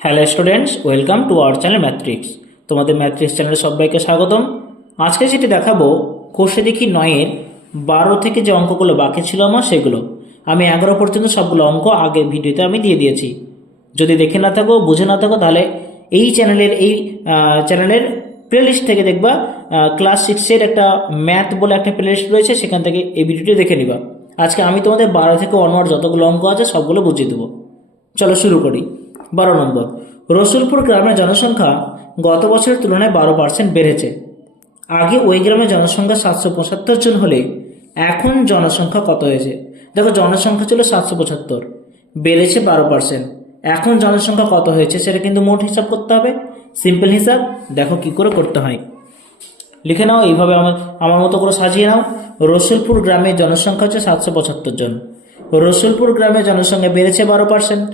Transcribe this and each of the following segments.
Hello students, welcome to our channel Mathrix. তোমাদের Mathrix চ্যানেলে সবাইকে স্বাগতম। আজকে যেটি দেখাবো, কোষে দেখি 9-এর 12 থেকে যে অঙ্কগুলো বাকি ছিল আমার, সেগুলো আমি 11 পর্যন্ত সবগুলো অঙ্ক আগের ভিডিওতে আমি দিয়ে দিয়েছি। যদি দেখে না থাকো, বুঝে না থাকো, তাহলে এই চ্যানেলের প্লেলিস্ট থেকে দেখবা। ক্লাস 6-এর একটা ম্যাথ বলে একটা প্লেলিস্ট রয়েছে, সেখান থেকে এই ভিডিওটি দেখে নিবা। আজকে আমি তোমাদের 12 থেকে অনওয়ার্ড যতগুলো অঙ্ক আছে সবগুলো বুঝিয়ে দেবো। চলো শুরু করি। 12 নম্বর, রসুলপুর গ্রামের জনসংখ্যা গত বছরের তুলনায় 12% বেড়েছে। আগে ওই গ্রামের জনসংখ্যা 775 জন হলে এখন জনসংখ্যা কত হয়েছে? দেখো, জনসংখ্যা ছিল 775, বেড়েছে 12%। এখন জনসংখ্যা কত হয়েছে সেটা কিন্তু মোট হিসাব করতে হবে। সিম্পল হিসাব দেখো কি করে করতে হয়, লিখে নাও এইভাবে, আমার মতো করে সাজিয়ে নাও। রসুলপুর গ্রামের জনসংখ্যা হচ্ছে 775 জন। রসুলপুর গ্রামের জনসংখ্যা বেড়েছে 12%।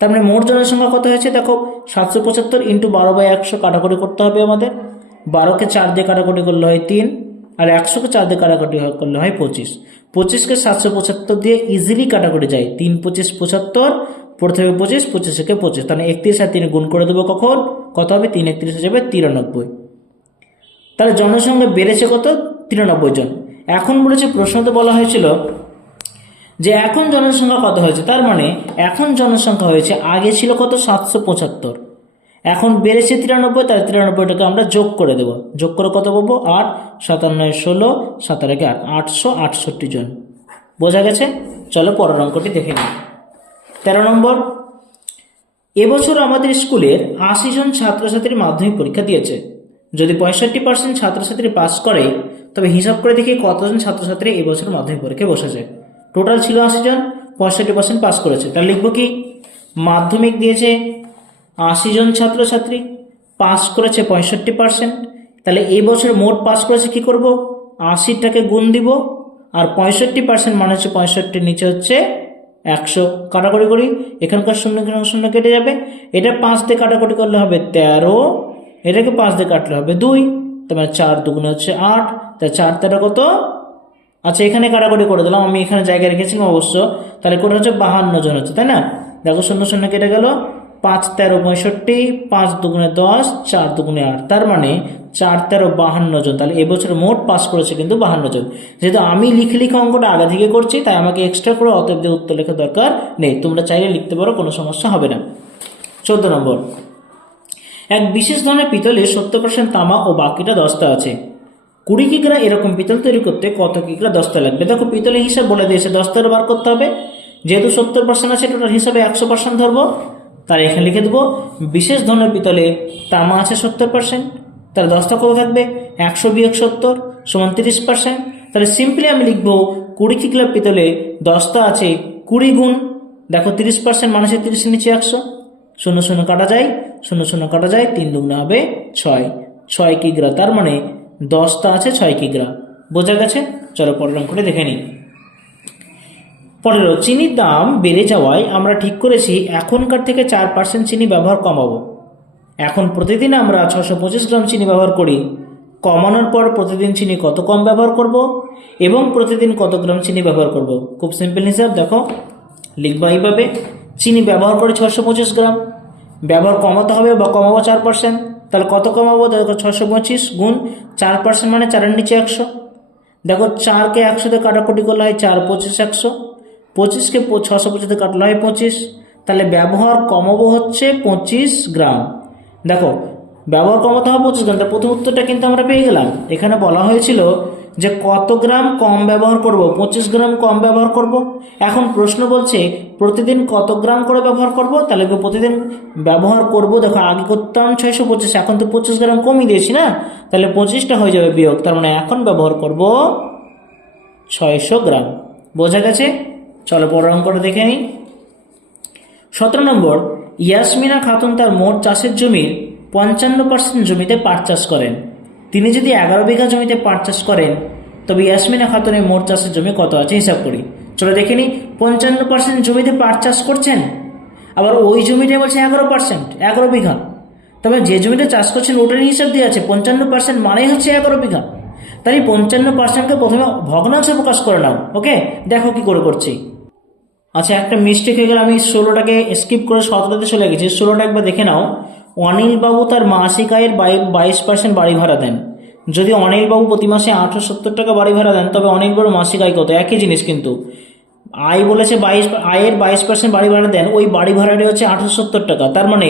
তার মানে মোট জনসংখ্যা কত হয়েছে? দেখো, 775 ইন্টু 12/100 কাটাকুটি করতে হবে আমাদের। 12কে 4 দিয়ে কাটাকুটি করলে হয় 3, আর 100কে 4 দিয়ে কাটাকুটি করলে হয় 25। 25কে 775 দিয়ে ইজিলি কাটাকুটি যায়, 3 25 75, প্রথমে 25, 25কে 25, তাহলে 31 আর 3 গুণ করে দেবো। কখন কত হবে? 3 31 হয়ে যাবে 93। তাহলে জনসংখ্যা বেড়েছে কত? 93 জন। এখন বলেছে, প্রশ্নতে বলা হয়েছিল যে এখন জনসংখ্যা কত হয়েছে, তার মানে এখন জনসংখ্যা হয়েছে, আগে ছিল কত? 775, এখন বেড়েছে 93, তাহলে 93টাকে আমরা যোগ করে দেবো। যোগ করে কত পাবো? 8, 57 16, 17 8, 868 জন। বোঝা গেছে? চলো পরের অঙ্কটি দেখে নিই। 13 নম্বর, এবছর আমাদের স্কুলের 80 জন ছাত্রছাত্রী মাধ্যমিক পরীক্ষা দিয়েছে। যদি 65% ছাত্রছাত্রী পাস করে, তবে হিসাব করে দেখি কতজন ছাত্রছাত্রী এবছর মাধ্যমিক পরীক্ষায় বসেছে। টোটাল ছিল 80 জন, 65% পাস করেছে। তাহলে লিখবো কি? মাধ্যমিক দিয়েছে 80 জন ছাত্রছাত্রী, পাস করেছে 65%। তাহলে এই বছর মোট পাস করেছে, কি করব? 80টাকে গুণ দিব, আর 65% মানে হচ্ছে 65 নিচে হচ্ছে 100। কাটাকুটি করি, এখানকার শূন্য শূন্য কেটে যাবে। এটা 5 দিয়ে কাটাকুটি করলে হবে 13, এটাকে 5 দিয়ে কাটলে হবে 2, তার মানে 4 দুগুণে হচ্ছে 8। তাই 4 13 কত? আচ্ছা, এখানে কাটাকুটি করে দিলাম, আমি এখানে জায়গায় রেখেছিলাম অবশ্য। তাহলে কোটা হচ্ছে 52 জন হচ্ছে, তাই না? দেখো, শূন্য শূন্য কেটে গেল, 5 13 65, 5 দুগুণে 10, 4 দুগুণে 8, তার মানে 4 13 52 জন। তাহলে এবছর মোট পাস করেছে কিন্তু 52 জন। যেহেতু আমি লিখে লিখে অঙ্কটা আগে থেকে করছি, তাই আমাকে এক্সট্রা করে অতএব দিয়ে উত্তর লেখার দরকার নেই। তোমরা চাইলে লিখতে পারো, কোনো সমস্যা হবে না। 14 নম্বর, এক বিশেষ ধরনের পিতলে 70% তামা ও বাকিটা দস্তা আছে। 20 কিগ্রা এরকম পিতল তৈরি করতে কত কিগ্রা দস্তা লাগবে? দেখো, পিতলের হিসাব বলে দিয়েছে, দস্তার বার করতে হবে। যেহেতু 70% আছে, টোটাল হিসাবে 100% ধরবো। তার এখানে লিখে দেবো, বিশেষ ধরনের পিতলে তামা আছে 70%, তার দস্তা কত থাকবে? 100 বিয়োগ 70 সমান 30%। তাহলে সিম্পলি আমি লিখবো, 20 কিগ্রা পিতলে দস্তা আছে 20 গুণ, দেখো 30% মানুষের 30 নিচে 100, শূন্য শূন্য কাটা যায়, শূন্য শূন্য কাটা যায়, 3 দুগুণে হবে 6 কিগ্রা। তার মানে দস্তা আছে 6 কিগ্রা। বোঝা গেছে? চলো পরের অঙ্কটা দেখে নিই। 15, চিনির দাম বেড়ে যাওয়ায় আমরা ঠিক করেছি এখনকার থেকে 4% চিনি ব্যবহার কমাবো। এখন প্রতিদিন আমরা 625 গ্রাম চিনি ব্যবহার করি। কমানোর পর প্রতিদিন চিনি কত কম ব্যবহার করব এবং প্রতিদিন কত গ্রাম চিনি ব্যবহার করব? খুব সিম্পল হিসাব, দেখো লিখবা এইভাবে, চিনি ব্যবহার করে 625 গ্রাম, ব্যবহার কমাতে হবে বা কমাবো 4%। তাহলে কত কমাবো? দেখো, 625 গুণ 4% মানে 4-এর নিচে 100। দেখো, 4কে 100 দিয়ে কাটাকুটি করলে হয় 4 25 100, 25কে 625 দিয়ে কাটলে হয় 25। তাহলে ব্যবহার কমাবো হচ্ছে 25 গ্রাম। দেখো, ব্যবহার কমাতে হবে 25 গ্রাম। প্রথম উত্তরটা কিন্তু আমরা পেয়ে গেলাম। এখানে বলা হয়েছিল যে কত গ্রাম কম ব্যবহার করব? 25 গ্রাম কম ব্যবহার করব। এখন প্রশ্ন বলছে প্রতিদিন কত গ্রাম করে ব্যবহার করব? তাহলে প্রতিদিন ব্যবহার করব, দেখো আগে করতাম 625, এখন তো 25 গ্রাম কমিয়ে দিয়েছি না, তাহলে 25টা হয়ে যাবে বিয়োগ, তার মানে এখন ব্যবহার করব 600 গ্রাম। বোঝা গেছে? চলো পরের অঙ্কটা দেখে নিই। 17 নম্বর, ইয়াসমিনা খাতুন তার মোট চাষের জমির 55% জমিতে পাট চাষ করেন। তিনি যদি 11 বিঘা জমিতে পাট চাষ করেন, তবে ইয়াসমিনা খাতুনের মোট চাষের জমি কত আছে হিসাব করি। চলো দেখে নিই। 55% জমিতে পাট চাষ করছেন, আবার ওই জমিটা বলছে 11%, 11 বিঘা। তবে যে জমিটা চাষ করছেন ওটার হিসাব দিয়ে আছে 55% মানেই হচ্ছে 11 বিঘা। তাই 55%কে প্রথমে ভগ্নাংশে প্রকাশ করে নাও। ওকে, দেখো কি করে করছি। আচ্ছা, একটা মিস্টেক হয়ে গেল, আমি 16টাকে স্কিপ করে 17তে চলে গেছি। 16টা একবার দেখে নাও। অনিল বাবু তার মাসিক আয়ের 22% বাড়ি ভাড়া দেন। যদি অনিল বাবু প্রতি মাসে 870 টাকা বাড়ি ভাড়া দেন, তবে অনিল বাবুর মাসিক আয় কত? একই জিনিস কিন্তু, আয় বলেছে 22, আয়ের 22% বাড়ি ভাড়া দেন, ওই বাড়ি ভাড়াটা হচ্ছে 870 টাকা। তার মানে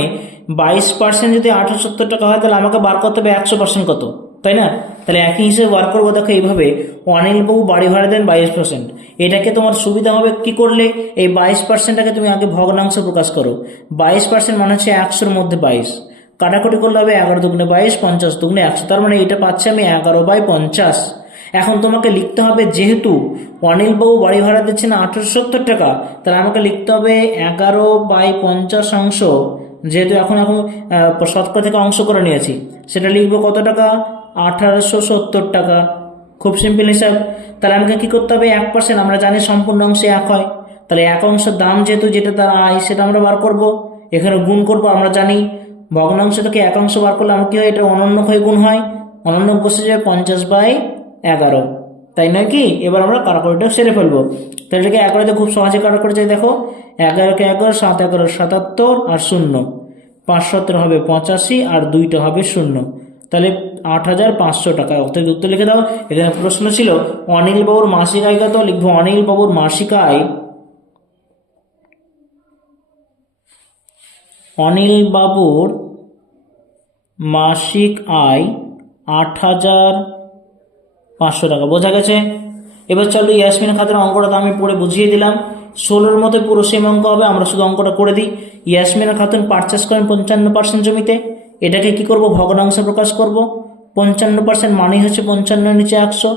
22% যদি 870 টাকা হয়, তাহলে আমাকে বার করতে হবে 100% কত, তাই না? তাহলে একই হিসেবে বার করবো। দেখো এইভাবে, অনিল বাবু বাড়ি ভাড়া দেন 22%। এটাকে তোমার সুবিধা হবে কি করলে, এই 22%টাকে তুমি আগে ভগ্নাংশ প্রকাশ করো। 22% মানে হচ্ছে 100-র মধ্যে 22, কাটাকুটি করলে হবে 11 দুগুণে 22, 50 দুগুণে 100। তার মানে এটা পাচ্ছি আমি 11/50। এখন তোমাকে লিখতে হবে, যেহেতু অনিলবাবু বাড়ি ভাড়া দিচ্ছেন 870 টাকা, তাহলে আমাকে লিখতে হবে 11/50 অংশ। যেহেতু এখন এখন শতকরা থেকে অংশ করে নিয়েছি, সেটা লিখবো কত টাকা? 1870 টাকা। খুব সিম্পল হিসাব। তাহলে আমাকে কি করতে হবে? 1%, আমরা জানি সম্পূর্ণ অংশে 1 হয়, তাহলে 1 অংশের দাম যেহেতু, যেটা তার আয়, সেটা আমরা বার করব। এখানে গুণ করব, আমরা জানি ভগ্নাংশ থেকে 1 অংশ বার করলে আমার কি হয়? এটা অনন্য হয়ে গুণ হয়, অনন্য বসে যায় 50/11, তাই নয় কি? এবার আমরা কাটাকুটিটা সেরে ফেলবো। তাহলে এটাকে 11তে খুব সহজে কাটাকুটি যায়। দেখো, 11কে 11, 7 11 77, আর 0 5 17 হবে 85, আর 2টা হবে 0। তাহলে 8500 টাকা। অর্থাৎ উত্তর লিখে দাও। এখানে প্রশ্ন ছিল অনিল বাবুর মাসিক আয় কত, লিখবো অনিল বাবুর মাসিক আয়, অনিল বাবুর মাসিক আয় 8500 টাকা। বোঝা গেছে? এবার চলো ইয়াসমিন খাতুনের অঙ্কটা তো আমি পড়ে বুঝিয়ে দিলাম। 16-র মধ্যে পুরো সেম অঙ্ক হবে, আমরা শুধু অঙ্কটা করে দিই। ইয়াসমিন খাতুন পারচেস করেন 55% জমিতে। এটাকে কি করব? ভগ্নাংশে প্রকাশ করব। 55% মানে হচ্ছে 55 নিচে 100,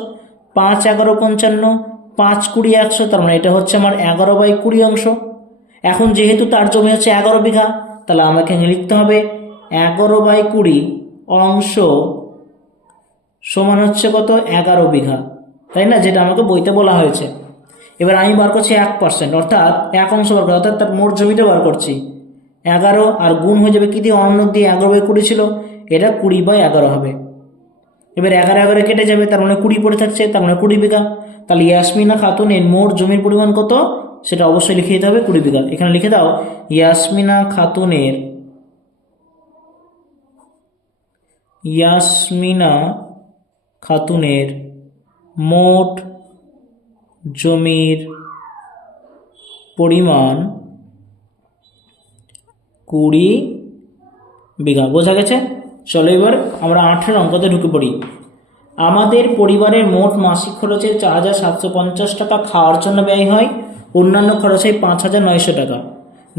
5 11 55, 5 20 100, তার মানে এটা হচ্ছে আমার 11/20 অংশ। এখন যেহেতু তার জমি হচ্ছে 11 বিঘা, তাহলে আমাকে লিখতে হবে 11/20 অংশ সমান হচ্ছে কত? 11 বিঘা, তাই না? যেটা আমাকে বইতে বলা হয়েছে। এবার আমি বার করছি 1%, অর্থাৎ 1 অংশ বার করছি, অর্থাৎ তার মোট জমিটা বার করছি। 11 আর গুণ হয়ে যাবে কি দিয়ে? অনন্য দিয়ে 11/20 ছিল, এটা 20/11 হবে। এবার 11 11 কেটে যাবে, তার মানে 20 পড়ে থাকছে, তার মানে 20 বিঘা। তাহলে ইয়াসমিনা খাতুনের মোট জমির পরিমাণ কত? সেটা অবশ্যই লিখে দিতে হবে 20 বিঘা। এখানে লিখে দাও, ইয়াসমিনা খাতুনের মোট জমির পরিমাণ 20 বিঘা। বোঝা গেছে? চলো এবার আমরা 8-এর অঙ্কতে ঢুকে পড়ি। আমাদের পরিবারের মোট মাসিক খরচের 4750 টাকা খাওয়ার জন্য ব্যয় হয়, অন্যান্য খরচ হয় 5900 টাকা।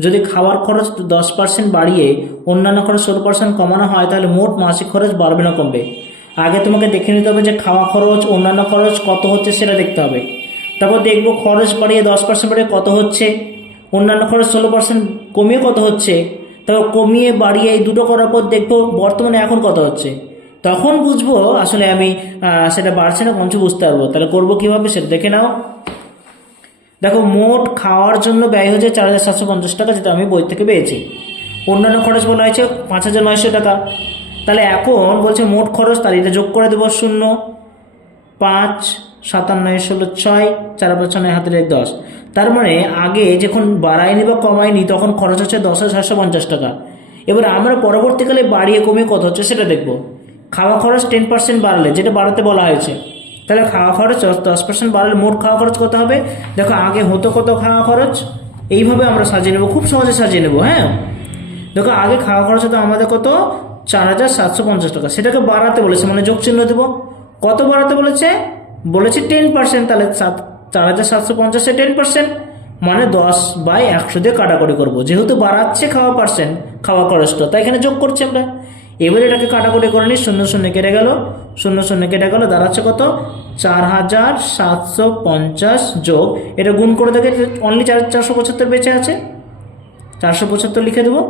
যদি খাওয়ার খরচ 10% বাড়িয়ে অন্যান্য খরচ 16% কমানো হয়, তাহলে মোট মাসিক খরচ বাড়বে না কমবে? আগে তোমাকে দেখে নিতে হবে যে খাওয়া খরচ, অন্যান্য খরচ কত হচ্ছে সেটা দেখতে হবে। তারপর দেখবো খরচ বাড়িয়ে 10% বাড়িয়ে কত হচ্ছে, অন্যান্য খরচ 16% কমিয়ে কত হচ্ছে। তারপর কমিয়ে বাড়িয়ে এই দুটো করার পর দেখবো বর্তমানে এখন কত হচ্ছে। তখন বুঝবো আসলে আমি সেটা বাড়ছে না কমছে, বুঝতে পারবো। তাহলে করবো কিভাবে সেটা দেখে নাও। দেখো, মোট খাওয়ার জন্য ব্যয় হচ্ছে 4750 টাকা, যেটা আমি বই থেকে পেয়েছি। অন্যান্য খরচ বলা হয়েছে 5900 টাকা। তাহলে এখন বলছে মোট খরচ, তাহলে এটা যোগ করে দেবো 0, 5 57 16 6, 4 5 6 হাতের 1 10। তার মানে আগে যখন বাড়ায়নি বা কমায়নি তখন খরচ হচ্ছে 10,750 টাকা। এবার আমরা পরবর্তীকালে বাড়িয়ে কমিয়ে কত হচ্ছে সেটা দেখবো। খাওয়া খরচ 10% বাড়লে, যেটা বাড়াতে বলা হয়েছে, তাহলে খাওয়া খরচ 10% বাড়লে মোট খাওয়া খরচ কত হবে? দেখো, আগে হতো কত খাওয়া খরচ, এইভাবে আমরা সাজিয়ে নেবো, খুব সহজে সাজিয়ে নেবো। হ্যাঁ, দেখো আগে খাওয়া খরচ হতো আমাদের কত? 4750 টাকা। সেটাকে বাড়াতে বলেছে, মানে যোগ চিহ্ন দেবো। কত বাড়াতে বলেছে? 10%। তাহলে 4750-এ 10% মানে 10/100 দিয়ে কাটাকুটি করবো। যেহেতু বাড়াচ্ছে খাওয়া খরচটা, তাই এখানে যোগ করছি আমরা। এবার এটাকে কাটাকুটি করে নিই, 0 0 কেটে গেল, 0 0 কেটে গেল, দাঁড়াচ্ছে কত? 4750 যোগ, এটা গুণ করে দেখে অনলি 475 বেঁচে আছে, 475 লিখে দেবো।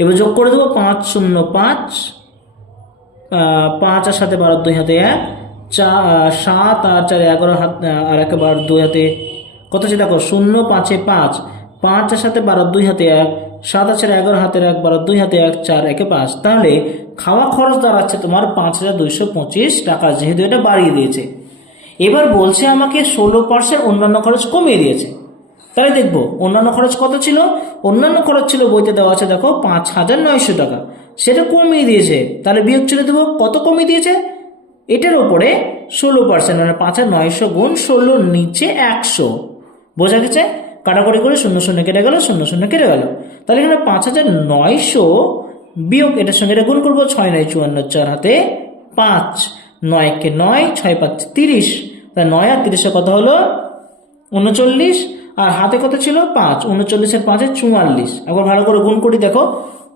এবার যোগ করে দেবো 5 0 5, 5 আর 7 12, 2 হাতে 1, 7 আর 4 11 হাত, আর 1 12 2 হাতে কত হচ্ছে দেখো, 0 5 5, 5 আর 7 12, 2 হাতে 1, 7 আর 4 11 হাতের 1 12, 2 হাতে 1, 4 1 5। তাহলে খাওয়া খরচ দাঁড়াচ্ছে তোমার 5225 টাকা, যেহেতু এটা বাড়িয়ে দিয়েছে। এবার বলছে আমাকে 16% অন্যান্য খরচ কমিয়ে দিয়েছে। তাহলে দেখবো অন্যান্য খরচ কত ছিল। অন্যান্য খরচ ছিল বইতে দেওয়া আছে দেখো 5,900 টাকা, সেটা কমিয়ে দিয়েছে। তাহলে বিয়োগ চলে দেবো, কত কমিয়ে দিয়েছে, এটার উপরে 16%, মানে 5,900 গুণ 16 নিচে 100। বোঝা গেছে? কাটাকুটি করে 0 0 কেটে গেল, 0 0 কেটে গেল। তাহলে এখানে 5,900 বিয়োগ এটার সঙ্গে এটা গুণ করবো, 6 9 54, 4 হাতে 5, 9 কে 9, 6 5 30। তাহলে 9 আর 30 কত হলো 39, আর হাতে কত ছিল 5, 39 এর 5 44। একবার ভালো করে গুণ করি দেখো,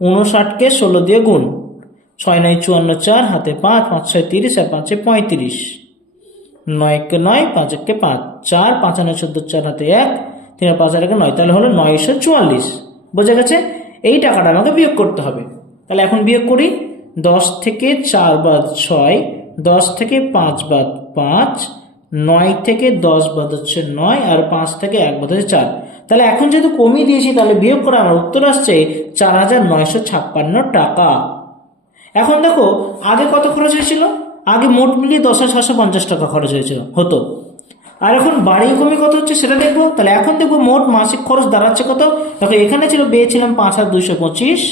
59 কে 16 দিয়ে গুণ, 6 9 54, 4 হাতে 5, 5 6 30 আর 5 35, 9 কে 9, 5 কে 5, 4 5 9 14, 4 হাতে 1, 3 5 আর 9, তাহলে হলো 944। বোঝা গেছে? এই টাকাটা আমাকে বিয়োগ করতে হবে। তাহলে এখন বিয়োগ করি, 10 থেকে 4 বাদ 6, 10 থেকে 5 বাদ 5, 9 থেকে 10 বাদ হচ্ছে 9, আর 5 থেকে 1 বাদ হচ্ছে 4। তাহলে এখন যেহেতু কমিয়ে দিয়েছি, তাহলে বিয়োগ করে আমার উত্তর আসছে 4,956 টাকা। এখন দেখো আগে কত খরচ হয়েছিল, আগে মোট মিলিয়ে 10,650 টাকা খরচ হয়েছিল হতো, আর এখন বাড়িয়ে কমে কত হচ্ছে সেটা দেখবো। তাহলে এখন দেখবো মোট মাসিক খরচ দাঁড়াচ্ছে কত। দেখো এখানে ছিল পেয়েছিলাম 5,225,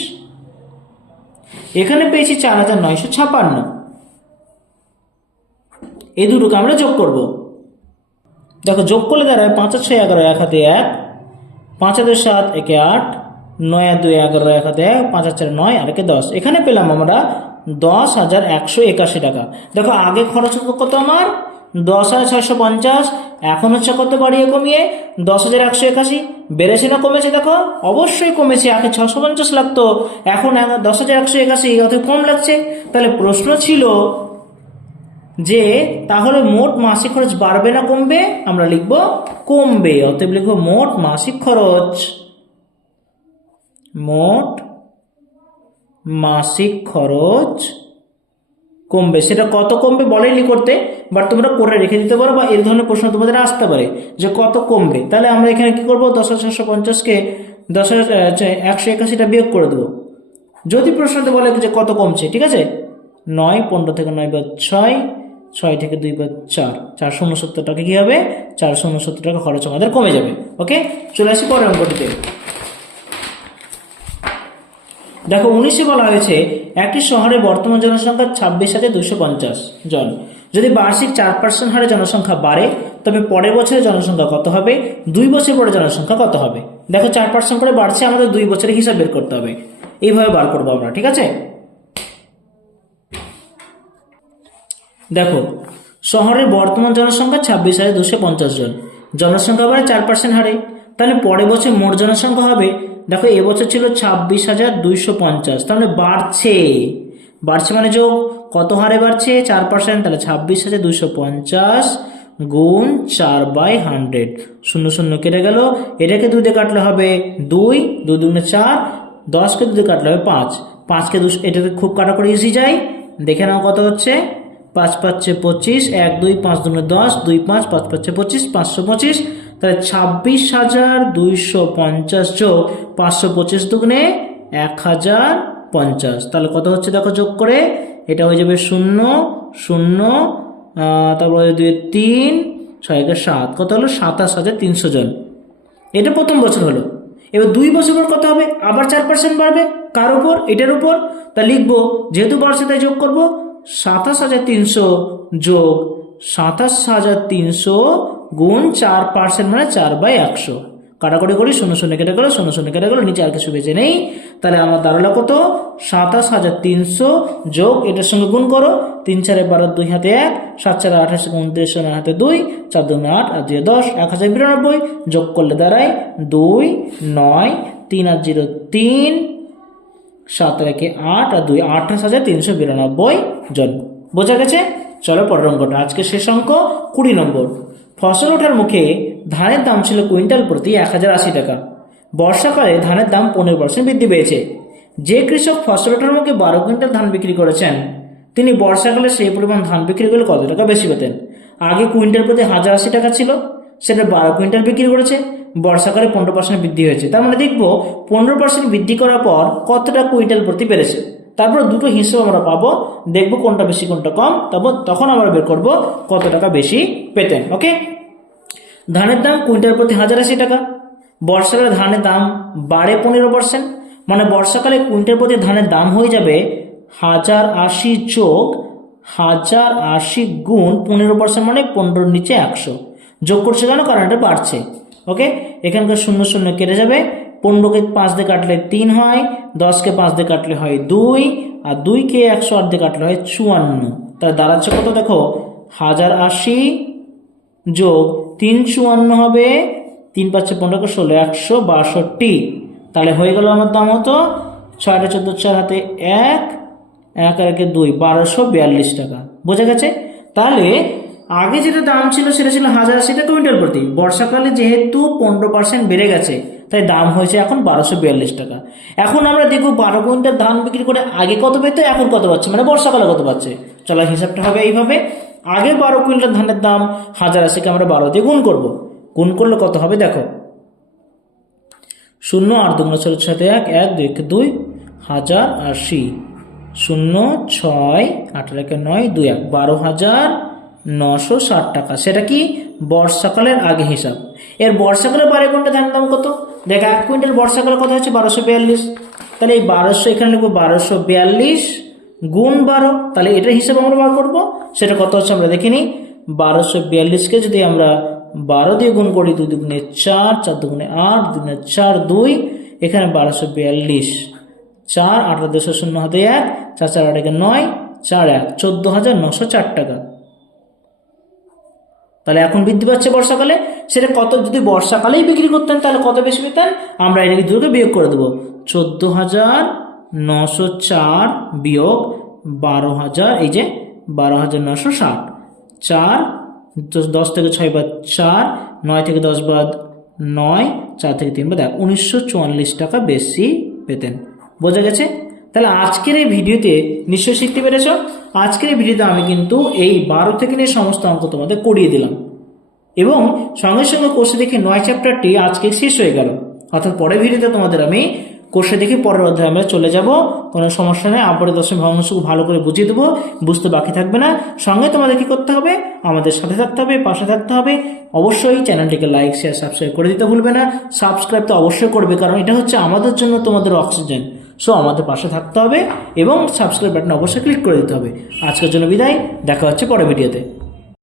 এখানে পেয়েছি 4,956। এই দুটোকে আমরা যোগ করব। দেখো যোগ করলে দাঁড়ায় 5 আর 6 11, 1 হাতে 1, 5 আর 2 7, 1 8, 9 আর 2 11, 1 হাতে 1, 5 আর 4 9, আর 1 10। এখানে পেলাম আমরা 10,181 টাকা। দেখো আগে খরচ হতো কত আমার 10,650, এখন হচ্ছে কত বাড়িয়ে কমিয়ে 10,181। বেড়েছে না কমেছে? দেখো অবশ্যই কমেছে, আগে 650 লাগতো, এখন 10,181, অত কম লাগছে। তাহলে প্রশ্ন ছিল যে তাহলে মোট মাসিক খরচ বাড়বে না কমবে, আমরা লিখব কমবে। অতএব লিখব মোট মাসিক খরচ, মোট মাসিক খরচ কমবে। সেটা কত কমবে বলেনি করতে, বাট তোমরা করে রেখে দিতে পারো, বা এই ধরনের প্রশ্ন তোমাদের আসতে পারে যে কত কমবে। তাহলে আমরা এখানে কি করবো, 10,650-কে 10,181টা বিয়োগ করে দেবো। যদি প্রশ্নতে বলে যে কত কমছে, ঠিক আছে, 9 15 থেকে 9 বাদ 6, 6 থেকে 2 বাদ 4, 469 টাকা কি হবে, 469 টাকা খরচ আমাদের কমে যাবে। ওকে, চলে আসি পরের অঙ্কটিতে। দেখো 19-এ বলা হয়েছে একটি শহরে বর্তমান জনসংখ্যা 26,250 জন। যদি বার্ষিক 4% হারে জনসংখ্যা বাড়ে, তবে পরের বছরে জনসংখ্যা কত হবে, 2 বছর পরে জনসংখ্যা কত হবে। দেখো 4% করে বাড়ছে, আমাদের 2 বছরের হিসাব বের করতে হবে। এইভাবে বার করবো আমরা, ঠিক আছে। দেখো শহরের বর্তমান জনসংখ্যা 26,250 জন, জনসংখ্যা বাড়ে 4% হারে, তাহলে পরের বছর মোট জনসংখ্যা হবে, দেখো এবছর ছিল 26,250, তাহলে বাড়ছে, বাড়ছে মানে যোগ, কত হারে বাড়ছে 4%, তাহলে 26,250 গুণ 4/100, 0 0 কেটে গেল, এটাকে 2 দিয়ে কাটলে হবে 2, 2 2 4, 10কে 2 দিয়ে কাটলে হবে 5, 5কে 2, এটাকে খুব কাটাকুটি ইজি যায়, দেখে নাও কত হচ্ছে, 5 5 25, 1 2 5 2 10, 2 5 5 5 25, 525। তাহলে 26,250 যোগ 525 দুগুণে 1,050, তাহলে কত হচ্ছে দেখো যোগ করে, এটা হয়ে যাবে 0 0, তারপরে 2 3, 6 7, কত হলো 27,300 জন। এটা প্রথম বছর হলো। এবার 2 বছর পর কত হবে, আবার 4% বাড়বে, কার উপর, এটার উপর। তা লিখবো যেহেতু বাড়ছে তাই যোগ করবো, 27,300 যোগ 27,300 গুণ 4% মানে 4/100, কাটাকুটি করি, 0 0 কেটে গেল, 0 0 কেটে গেল, নিচে আর কিছু বেঁচে নেই। তাহলে আমার দাঁড়ালো কত, 27,300 যোগ এটার সঙ্গে গুণ করো, 3 4 12, 2 হাতে 1, 7 4 28, 29, 9 হাতে 2, 4 2 8 আর 2 10, 1,092 যোগ করলে দাঁড়ায় 2 9, 3 আর 0 3, 7 আর 8 আর 2 28,392 জন। বোঝা গেছে? চলো পরের অঙ্কটা, আজকে শেষ অঙ্ক 20 নম্বর। ফসল ওঠার মুখে ধানের দাম ছিল কুইন্টাল প্রতি 1,080 টাকা। বর্ষাকালে ধানের দাম 15% বৃদ্ধি পেয়েছে। যে কৃষক ফসল ওঠার মুখে 12 কুইন্টাল ধান বিক্রি করেছেন, তিনি বর্ষাকালে সেই পরিমাণ ধান বিক্রি করলে কত টাকা বেশি পেতেন। আগে কুইন্টাল প্রতি 1,080 টাকা ছিল, সেটা 12 কুইন্টাল বিক্রি করেছে, বর্ষাকালে 15% বৃদ্ধি হয়েছে। তার মানে দেখবো 15% বৃদ্ধি করার পর কতটা কুইন্টাল প্রতি বেড়েছে। তারপর দুটো হিসাব আমরা পাবো, দেখবো কোনটা বেশি কোনটা কম, তারপর তখন আমরা বের করবো কত টাকা বেশি পেতেন। ওকে, ধানের দাম কুইন্টাল প্রতি 1,080 টাকা, বর্ষাকালে ধানের দাম বাড়ে 15%, মানে বর্ষাকালে কুইন্টাল প্রতি ধানের দাম হয়ে যাবে 1080 যোগ 1080 গুণ 15%, মানে 15 নিচে 100 যোগ করছে কেন, কারণ এটা বাড়ছে। ওকে, এখানকার শূন্য শূন্য কেটে যাবে, 15কে 5 দিয়ে কাটলে 3 হয়, 10কে 5 দিয়ে কাটলে হয় 2, আর 2কে 108 দিয়ে কাটলে হয় 54। তাহলে দাঁড়াচ্ছে কত দেখো, 1080 যোগ 354 হবে, 3 5 15 16, 162। তাহলে হয়ে গেল আমার দাম হতো 6 14 4 হাতে 1, 1 আর 1 2, 1242 টাকা। বোঝা গেছে? তাহলে আগে যেটা দাম ছিল সেটা ছিল 1080 টাকা কুইন্টাল প্রতি, বর্ষাকালে যেহেতু 15% বেড়ে গেছে তাই দাম হয়েছে এখন 1242 টাকা। এখন আমরা দেখব 12 কুইন্টাল ধান বিক্রি করে আগে কত পেতো, এখন কত পাচ্ছে, মানে বর্ষাকালে কত পাচ্ছে। চলো হিসাবটা হবে এইভাবে, আগে 12 কুইন্টাল ধানের দাম 1080কে আমরা 12 দিয়ে গুণ করব। গুণ করলে কত হবে দেখো, 0 8 2 4 6 1, 1 2 1 2, 1080, 0 6 8 1 9 2 1, 12,960 টাকা। সেটা কি বর্ষাকালের আগে হিসাব। এর বর্ষাকালে 12 কুইন্টাল ধানের দাম কত, দেখ 1 কুইন্টাল বর্ষাকালে কত হচ্ছে 1242, তাহলে এই 1200 এখানে লিখবো 1242 গুণ 12, তাহলে এটার হিসাব আমরা বার করবো। সেটা কত হচ্ছে আমরা দেখিনি, 1242কে যদি আমরা 12 দিয়ে গুণ করি, 2 দুগুণে 4, 4 দুগুণে 8, 2 দুগুণে 4 2, এখানে 1242, 4 8 200 0 হাতে 1, 4 4 8 9, 4 1, 14,904 টাকা। তাহলে এখন বৃদ্ধি পাচ্ছে বর্ষাকালে, সেটা কত, যদি বর্ষাকালেই বিক্রি করতেন তাহলে কত বেশি পেতেন, আমরা এটাকে দুটোকে বিয়োগ করে দেবো, 14,904 বিয়োগ 12,000, এই যে 12,960, 4 10 থেকে 6 বাদ 4, 9 থেকে 10 বাদ 9, 4 থেকে 3 বাদ 1, 1944 টাকা বেশি পেতেন। বোঝা গেছে? তাহলে আজকের এই ভিডিওতে নিশ্চয়ই শিখতে পেরেছ। আজকের এই ভিডিওতে আমি কিন্তু এই 12 থেকে নিয়ে সমস্ত অঙ্ক তোমাদের করিয়ে দিলাম, এবং সঙ্গে সঙ্গে কোষে দেখে 9 চ্যাপ্টারটি আজকে শেষ হয়ে গেল। অর্থাৎ পরের ভিডিওতে তোমাদের আমি কোষে দেখে পরের অধ্যায়ে আমরা চলে যাব, কোনো সমস্যা নেই। আপরে দশমিক ভগ্নাংশ ভালো করে বুঝিয়ে দেবো, বুঝতে বাকি থাকবে না। সঙ্গে তোমাদের কি করতে হবে, আমাদের সাথে থাকতে হবে, পাশে থাকতে হবে। অবশ্যই চ্যানেলটিকে লাইক শেয়ার সাবস্ক্রাইব করে দিতে ভুলবে না। সাবস্ক্রাইব তো অবশ্যই করবে, কারণ এটা হচ্ছে আমাদের জন্য তোমাদের অক্সিজেন। সো আমাদের পাশে থাকতে হবে এবং সাবস্ক্রাইব বাটন অবশ্যই ক্লিক করে দিতে হবে। আজকের জন্য বিদায়, দেখা হচ্ছে পরের ভিডিওতে।